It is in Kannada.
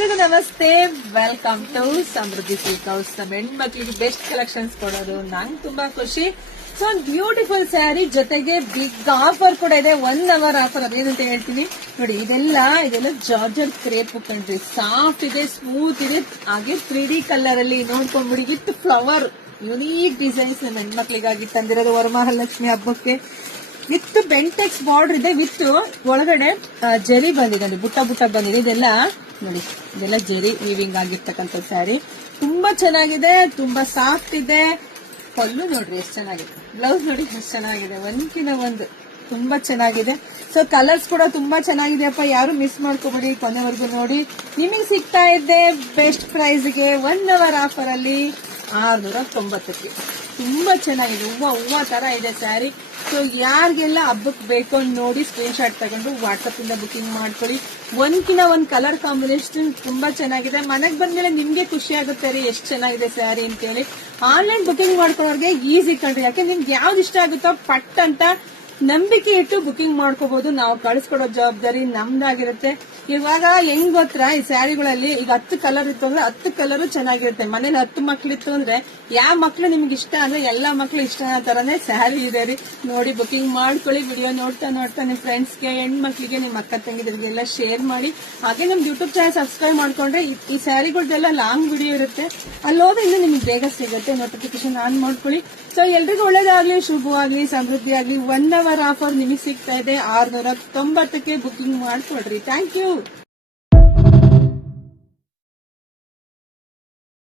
ಎಲ್ರಿಗೂ ನಮಸ್ತೆ, welcome to Samruddhi silk house. ನಮ್ಮ ಹೆಣ್ಮಕ್ಳಿಗೆ ಬೆಸ್ಟ್ ಕಲೆಕ್ಷನ್ಸ್ ಕೊಡೋದು ನಂಗೆ ತುಂಬಾ ಖುಷಿ. ಸೊ ಒಂದು ಬ್ಯೂಟಿಫುಲ್ ಸ್ಯಾರಿ ಜೊತೆಗೆ ಬಿಗ್ ಆಫರ್ ಕೂಡ ಇದೆ. 1 hour ಆಫರ್. ಅದೇನಂತ ಹೇಳ್ತೀನಿ ನೋಡಿ. ಇದೆಲ್ಲ ಜಾರ್ಜರ್ ಕ್ರೇಪ್ ಕಣ್ರಿ. ಸಾಫ್ಟ್ ಇದೆ, ಸ್ಮೂತ್ ಇದೆ, ಹಾಗೆ 3D ಕಲರ್ ಅಲ್ಲಿ ನೋಡ್ಕೊಂಡ್ಬಿಡಿ. ವಿತ್ ಫ್ಲವರ್ ಯುನೀಕ್ ಡಿಸೈನ್ಸ್ ನಮ್ಮ ಹೆಣ್ಮಕ್ಳಿಗಾಗಿ ತಂದಿರೋದು ವರಮಹಾಲಕ್ಷ್ಮಿ ಹಬ್ಬಕ್ಕೆ. ವಿತ್ ಬೆಂಟೆಕ್ಸ್ ಬಾರ್ಡರ್ ಇದೆ, ವಿತ್ ಒಳಗಡೆ ಜರಿ ಬಂದಿದೆ, ಬುಟ್ಟ ಬಂದಿದೆ. ಇದೆಲ್ಲ ನೋಡಿ, ಇದೆಲ್ಲ ಜರಿ ವೀವಿಂಗ್ ಆಗಿರ್ತಕ್ಕಂಥ ಸ್ಯಾರಿ. ತುಂಬಾ ಚೆನ್ನಾಗಿದೆ, ತುಂಬಾ ಸಾಫ್ಟ್ ಇದೆ. ಪಲ್ಲು ನೋಡ್ರಿ ಎಷ್ಟು ಚೆನ್ನಾಗಿದೆ, ಬ್ಲೌಸ್ ನೋಡಿ ಎಷ್ಟು ಚೆನ್ನಾಗಿದೆ, ಒಂದ್ಕಿನ ಒಂದು ತುಂಬಾ ಚೆನ್ನಾಗಿದೆ. ಸೊ ಕಲರ್ಸ್ ಕೂಡ ತುಂಬಾ ಚೆನ್ನಾಗಿದೆಯಪ್ಪ, ಯಾರು ಮಿಸ್ ಮಾಡ್ಕೋಬೇಡಿ, ಕೊನೆವರೆಗೂ ನೋಡಿ. ನಿಮಗೆ ಸಿಗ್ತಾ ಇದೆ ಬೆಸ್ಟ್ ಪ್ರೈಸ್ಗೆ 1 hour ಆಫರ್ ಅಲ್ಲಿ 690ಕ್ಕೆ. ತುಂಬಾ ಚೆನ್ನಾಗಿದೆ, ಹೂವ ತರ ಇದೆ ಸ್ಯಾರಿ. ಸೊ ಯಾರಿಗೆಲ್ಲ ಹಬ್ಬಕ್ಕೆ ಬೇಕು ನೋಡಿ ಸ್ಕ್ರೀನ್ ಶಾಟ್ ತಗೊಂಡು ವಾಟ್ಸ್ಆಪ್ ಇಂದ ಬುಕಿಂಗ್ ಮಾಡ್ಕೊಳ್ಳಿ. ಒಂದ್ಕಿನ ಒಂದ್ ಕಲರ್ ಕಾಂಬಿನೇಷನ್ ತುಂಬಾ ಚೆನ್ನಾಗಿದೆ. ಮನೆಗ್ ಬಂದ್ಮೇಲೆ ನಿಮ್ಗೆ ಖುಷಿ ಆಗುತ್ತೆ ರೀ ಎಷ್ಟು ಚೆನ್ನಾಗಿದೆ ಸ್ಯಾರಿ ಅಂತೇಳಿ. ಆನ್ಲೈನ್ ಬುಕಿಂಗ್ ಮಾಡ್ಕೊಳ್ಳೋರ್ಗೆ ಈಸಿ ಕಣ್ರಿ. ಯಾಕೆ ನಿಮ್ಗೆ ಯಾವ್ದು ಇಷ್ಟ ಆಗುತ್ತೋ ಪಟ್ ಅಂತ ನಂಬಿಕೆ ಇಟ್ಟು ಬುಕಿಂಗ್ ಮಾಡ್ಕೋಬಹುದು. ನಾವು ಕಳಿಸ್ಕೊಡೋ ಜವಾಬ್ದಾರಿ ನಮ್ದಾಗಿರುತ್ತೆ. ಇವಾಗ ಹೆಂಗ್ ಗೊತ್ತಾ, ಈ ಸ್ಯಾರಿಗಳಲ್ಲಿ ಈಗ 10 ಕಲರ್ ಇತ್ತು ಅಂದ್ರೆ 10 ಕಲರ್ ಚೆನ್ನಾಗಿರುತ್ತೆ. ಮನೇಲಿ 10 ಮಕ್ಳಿತ್ತು ಅಂದ್ರೆ ಯಾವ ಮಕ್ಳು ನಿಮ್ಗೆ ಇಷ್ಟ ಅಂದ್ರೆ ಎಲ್ಲಾ ಮಕ್ಳು ಇಷ್ಟ ಅನ್ನೋ ತರನೇ ಸ್ಯಾರಿ ಇದೆ ರೀ. ನೋಡಿ ಬುಕಿಂಗ್ ಮಾಡ್ಕೊಳ್ಳಿ. ವಿಡಿಯೋ ನೋಡ್ತಾ ನಿಮ್ ಫ್ರೆಂಡ್ಸ್ಗೆ, ಹೆಣ್ಮಕ್ಳಿಗೆ, ನಿಮ್ ಅಕ್ಕ ತಂಗಿದರಿಗೆಲ್ಲ ಶೇರ್ ಮಾಡಿ. ಹಾಗೆ ನಮ್ ಯೂಟ್ಯೂಬ್ ಚಾನಲ್ ಸಬ್ಸ್ಕ್ರೈಬ್ ಮಾಡ್ಕೊಂಡ್ರೆ ಈ ಸ್ಯಾರಿಗಳ್ದೆಲ್ಲ ಲಾಂಗ್ ವಿಡಿಯೋ ಇರುತ್ತೆ. ಅಲ್ಲಿ ಹೋದ್ರೆ ಇನ್ನು ನಿಮ್ಗೆ ಬೇಗ ಸಿಗುತ್ತೆ. ನೋಟಿಫಿಕೇಶನ್ ಆನ್ ಮಾಡ್ಕೊಳ್ಳಿ. ಸೊ ಎಲ್ರಿಗೂ ಒಳ್ಳೇದಾಗ್ಲಿ, ಶುಭವಾಗ್ಲಿ, ಸಮೃದ್ಧಿ ಆಗ್ಲಿ. 1 hour ಆಫರ್ ನಿಮಗೆ ಸಿಗ್ತಾ ಇದೆ 690ಕ್ಕೆ. ಬುಕಿಂಗ್ ಮಾಡ್ಕೊಡ್ರಿ. Thank you.